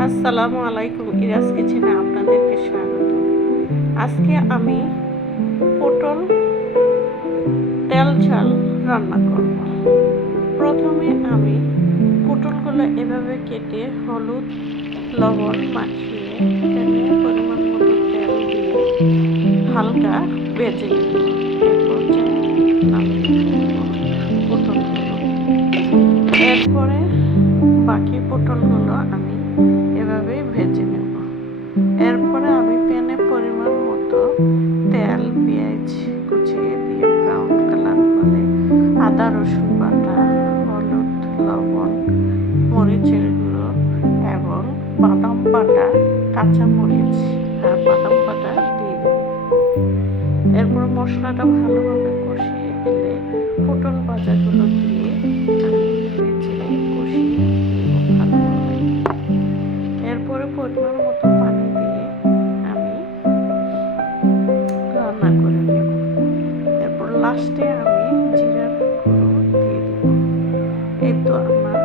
আসসালামু আলাইকুম, ইরাজ কিচেনে আপনাদেরকে স্বাগত। আজকে আমি পটল তেল ঝাল রান্না করব। প্রথমে আমি পটলগুলো এভাবে কেটে হলুদ লবণ মাখিয়ে প্যানে পরিমাণ মতো তেল দিয়ে হালকা ভেজে নেব। এ পর্যায়ে নামিয়ে ফেলব পটলগুলো। এরপরে বাকি পটলগুলো আমি এভাবেই ভেজে নেব। এরপরে আমি প্যানে পরিমাণ মতো তেল, পেঁয়াজ কুচিয়ে দিয়ে ব্রাউন কালার করে আদা রসুন বাটা, হলুদ লবণ, মরিচের গুঁড়ো এবং বাদাম বাটা, কাঁচা মরিচ আর বাদাম বাটা দিয়ে দেব। এরপর মশলাটা ভালোভাবে কষিয়ে এলে পটল ভাজাগুলো দিয়ে আমি নেড়ে চেড়ে কষিয়ে নেব ভালোভাবে। এরপরে পরিমাণ মতো পানি দিয়ে আমি রান্না করে নেব। এরপর লাস্টে আমি জিরার গুঁড়ো দিয়ে দেব। এই তো আমার